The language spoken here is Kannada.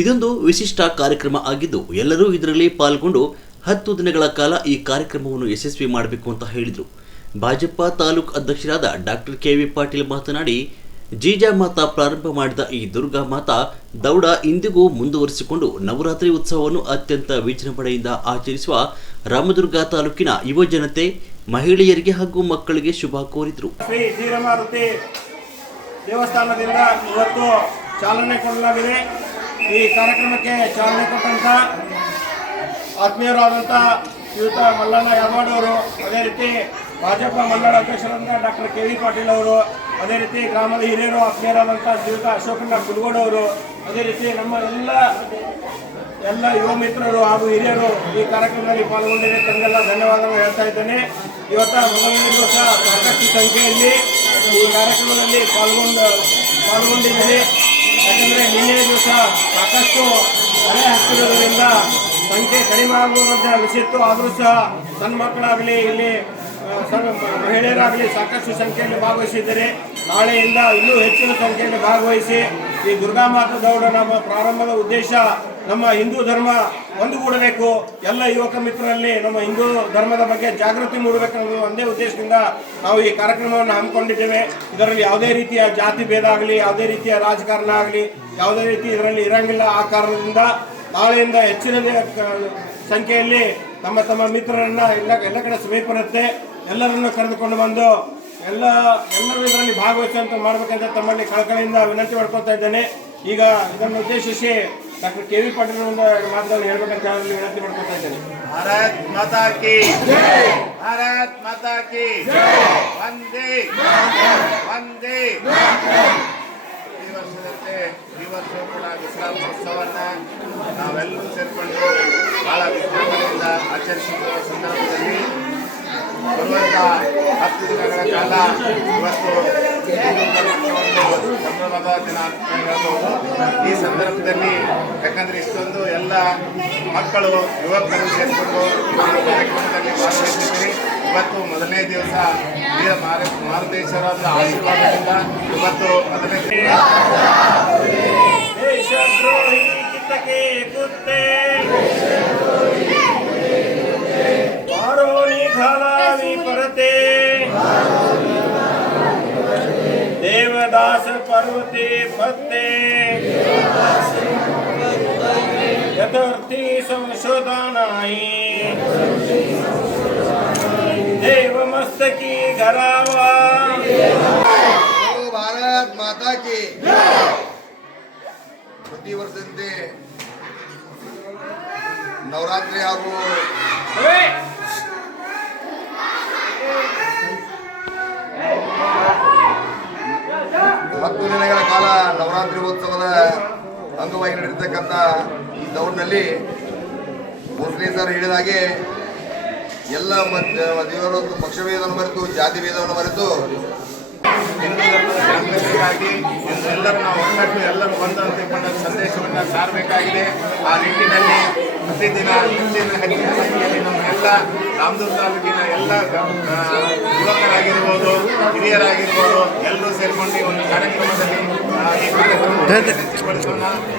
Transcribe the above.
ಇದೊಂದು ವಿಶಿಷ್ಟ ಕಾರ್ಯಕ್ರಮ ಆಗಿದ್ದು ಎಲ್ಲರೂ ಇದರಲ್ಲಿ ಪಾಲ್ಗೊಂಡು 10 ದಿನಗಳ ಕಾಲ ಈ ಕಾರ್ಯಕ್ರಮವನ್ನು ಯಶಸ್ವಿ ಮಾಡಬೇಕು ಅಂತ ಹೇಳಿದರು. ಭಾಜಪ ತಾಲೂಕು ಅಧ್ಯಕ್ಷರಾದ ಡಾಕ್ಟರ್ ಕೆ.ವಿ. ಪಾಟೀಲ್ ಮಾತನಾಡಿ, ಜೀಜಾ ಮಾತಾ ಪ್ರಾರಂಭ ಮಾಡಿದ ಈ ದುರ್ಗಾ ಮಾತಾ ದೌಡ ಇಂದಿಗೂ ಮುಂದುವರಿಸಿಕೊಂಡು ನವರಾತ್ರಿ ಉತ್ಸವವನ್ನು ಅತ್ಯಂತ ವಿಜೃಂಭಣೆಯಿಂದ ಆಚರಿಸುವ ರಾಮದುರ್ಗ ತಾಲೂಕಿನ ಯುವ ಜನತೆ, ಮಹಿಳೆಯರಿಗೆ ಹಾಗೂ ಮಕ್ಕಳಿಗೆ ಶುಭ ಕೋರಿದರು. ಶ್ರೀ ಶ್ರೀರಾಮಾವತಿ ದೇವಸ್ಥಾನದಿಂದ ಇವತ್ತು ಚಾಲನೆ ಕೊಡಲಾಗಿದೆ. ಈ ಕಾರ್ಯಕ್ರಮಕ್ಕೆ ಚಾಲನೆ ಕೊಟ್ಟಂತ ಆತ್ಮೀಯರಾದಂಥ ಶ್ರೀಯುತ ಮಲ್ಲಣ್ಣ ಯಾದವಾಡ್ ಅವರು, ಅದೇ ರೀತಿ ಭಾಜಪ ಮಂಡಳ ಅಧ್ಯಕ್ಷರಾದಂಥ ಡಾಕ್ಟರ್ ಕೆ.ವಿ. ಪಾಟೀಲ್ ಅವರು, ಅದೇ ರೀತಿ ಗ್ರಾಮದ ಹಿರಿಯರು ಆತ್ಮೀಯರಾದಂಥ ಶ್ರೀಯುತ ಅಶೋಕಣ್ಣ ಕುಲಗೋಡ್ ಅವರು, ಅದೇ ರೀತಿ ನಮ್ಮ ಎಲ್ಲ ಯುವ ಮಿತ್ರರು ಹಾಗೂ ಹಿರಿಯರು ಈ ಕಾರ್ಯಕ್ರಮದಲ್ಲಿ ಪಾಲ್ಗೊಂಡಿದೆ. ತಮಗೆಲ್ಲ ಧನ್ಯವಾದಗಳು ಹೇಳ್ತಾ ಇದ್ದೇನೆ. ಇವತ್ತು ಮೊದಲನೇ ದಿವಸ ಸಾಕಷ್ಟು ಸಂಖ್ಯೆಯಲ್ಲಿ ಈ ಕಾರ್ಯಕ್ರಮದಲ್ಲಿ ಪಾಲ್ಗೊಂಡಿದ್ದೇನೆ. ಯಾಕಂದರೆ ನಿನ್ನೆ ದಿವಸ ಸಾಕಷ್ಟು ಮಳೆ ಹತ್ತಿರೋದ್ರಿಂದ ಸಂಖ್ಯೆ ಕಡಿಮೆ ಆಗುವಂಥ ಅನಿಸಿತ್ತು. ಆದರೂ ಸಹ ಸಣ್ಣ ಮಕ್ಕಳಾಗಲಿ, ಇಲ್ಲಿ ಸಣ್ಣ ಮಹಿಳೆಯರಾಗಲಿ ಸಾಕಷ್ಟು ಸಂಖ್ಯೆಯಲ್ಲಿ ಭಾಗವಹಿಸಿದ್ದಾರೆ. ನಾಳೆಯಿಂದ ಇನ್ನೂ ಹೆಚ್ಚಿನ ಸಂಖ್ಯೆಯಲ್ಲಿ ಭಾಗವಹಿಸಿ ಈ ದುರ್ಗಾ ಮಾತಾ ದೌಡ ನಮ್ಮ ಪ್ರಾರಂಭದ ಉದ್ದೇಶ ನಮ್ಮ ಹಿಂದೂ ಧರ್ಮ ಒಂದುಗೂಡಬೇಕು, ಎಲ್ಲ ಯುವಕ ಮಿತ್ರರಲ್ಲಿ ನಮ್ಮ ಹಿಂದೂ ಧರ್ಮದ ಬಗ್ಗೆ ಜಾಗೃತಿ ಮೂಡಬೇಕನ್ನೋ ಒಂದೇ ಉದ್ದೇಶದಿಂದ ನಾವು ಈ ಕಾರ್ಯಕ್ರಮವನ್ನು ಹಮ್ಮಿಕೊಂಡಿದ್ದೇವೆ. ಇದರಲ್ಲಿ ಯಾವುದೇ ರೀತಿಯ ಜಾತಿ ಭೇದ ಆಗಲಿ, ಯಾವುದೇ ರೀತಿಯ ರಾಜಕಾರಣ ಆಗಲಿ, ಯಾವುದೇ ರೀತಿ ಇದರಲ್ಲಿ ಇರಂಗಿಲ್ಲ. ಆ ಕಾರಣದಿಂದ ನಾಳೆಯಿಂದ ಹೆಚ್ಚಿನ ಸಂಖ್ಯೆಯಲ್ಲಿ ತಮ್ಮ ಮಿತ್ರರನ್ನು ಎಲ್ಲ ಕಡೆ ಸಮೀಪರುತ್ತೆ ಎಲ್ಲರನ್ನು ಕರೆದುಕೊಂಡು ಬಂದು ಎಲ್ಲರೂ ಇದರಲ್ಲಿ ಭಾಗವಹಿಸುವಂತೆ ಮಾಡಬೇಕಂತ ತಮ್ಮಲ್ಲಿ ಕಳಕಳಿಯಿಂದ ವಿನಂತಿ ಮಾಡ್ಕೊಳ್ತಾ ಇದ್ದೇನೆ. ಈಗ ಇದನ್ನು ಉದ್ದೇಶಿಸಿ ಡಾಕ್ಟರ್ ಕೆ.ವಿ. ಪಾಟೀಲ್ ಒಂದು ಮಾತುಗಳನ್ನು ಹೇಳ್ಬೇಕಂತ ಹೇಳಿ ವಿನಂತಿ ಮಾಡ್ಕೊಳ್ತಾ ಇದ್ದೇನೆ. ಭಾರತ್ ಮಾತಾ ಕಿ ಭಾರತ್ ಮಾತಾ ಕಿ ವಂದೇ ವಂದೇ. ಈ ವರ್ಷದಂತೆ ಈ ವರ್ಷ ಕೂಡ ವಿಶ್ರಾಮೋತ್ಸವವನ್ನು ನಾವೆಲ್ಲರೂ ಸೇರಿಕೊಂಡು ಬಹಳ ವಿಜೃಂಭಣೆಯಿಂದ ಆಚರಿಸುವ ಸಂದರ್ಭದಲ್ಲಿ ಬರುವಂಥ 10 ದಿನಗಳ ಕಾಲ ಇವತ್ತು ಸಂಭ್ರಮದ ದಿನ ಅಂತ ಹೇಳ್ಬೋದು. ಈ ಸಂದರ್ಭದಲ್ಲಿ ಯಾಕಂದರೆ ಇಷ್ಟೊಂದು ಎಲ್ಲ ಮಕ್ಕಳು ಯುವಕರು ಸೇರಿಕೊಂಡು ಒಂದು ಕಾರ್ಯಕ್ರಮದಲ್ಲಿ ಭಾಗವಹಿಸಿದ್ದೀರಿ. ಇವತ್ತು ಮೊದಲನೇ ದಿವಸ ವೀರ ಮಾರುತೇಶ್ವರ ಆಶೀರ್ವಾದದಿಂದ ಇವತ್ತು ಮೊದಲನೇ ದೇಶದ್ರೋಹಿ ಕಿತ್ತಕೆ ಕುತ್ತೆ ಬಾರೋನಿ ಖಾಲಾವಿ ಪರತೆ ದೇವದಾಸ ಪರ್ವತೆ ಪತ್ತೆ ಯಥಾರ್ಥಿ ಸಂಶೋಧನಾಯಿ ದೇವ ಮಸ್ತಕಿ ಘರಾವಾ. ಭಾರತ್ ಮಾತಾ ಕಿ. ಪ್ರತಿ ವರ್ಷದಂತೆ ನವರಾತ್ರಿ ಹಾಗೂ 10 ದಿನಗಳ ಕಾಲ ನವರಾತ್ರಿ ಉತ್ಸವದ ಅಂಗವಾಗಿ ನಡೆದಿರ್ತಕ್ಕಂಥ ಈ ದೌಡ್ನಲ್ಲಿ ಭೋಸ್ಲೆ ಸರ್ ಹೇಳಿದ ಹಾಗೆ ಎಲ್ಲ ದೇವರು ಪಕ್ಷಭೇದವನ್ನು ಮರೆತು ಜಾತಿ ಭೇದವನ್ನು ಮರೆತು ಹಿಂದೂ ಧರ್ಮದ ಜಾಗೃತಿಗಾಗಿ ಎಲ್ಲರೂ ನಾವು ಒಗ್ಗಟ್ಟು ಎಲ್ಲರೂ ಬಂದು ಅಂತಕೊಂಡ ಸಂದೇಶವನ್ನು ಸಾರಬೇಕಾಗಿದೆ. ಆ ನಿಟ್ಟಿನಲ್ಲಿ ಪ್ರತಿದಿನ ಹೆಚ್ಚಿನ ಸಂಖ್ಯೆಯಲ್ಲಿ ನಮ್ಮ ಎಲ್ಲ ರಾಮದುರ್ಗ ತಾಲೂಕಿನ ಎಲ್ಲ ಯುವಕರಾಗಿರ್ಬೋದು, ಹಿರಿಯರಾಗಿರ್ಬೋದು ಎಲ್ಲರೂ ಸೇರಿಕೊಂಡು ಒಂದು ಕಾರ್ಯಕ್ರಮದಲ್ಲಿ ಈ ಕಾರ್ಯಕ್ರಮವನ್ನು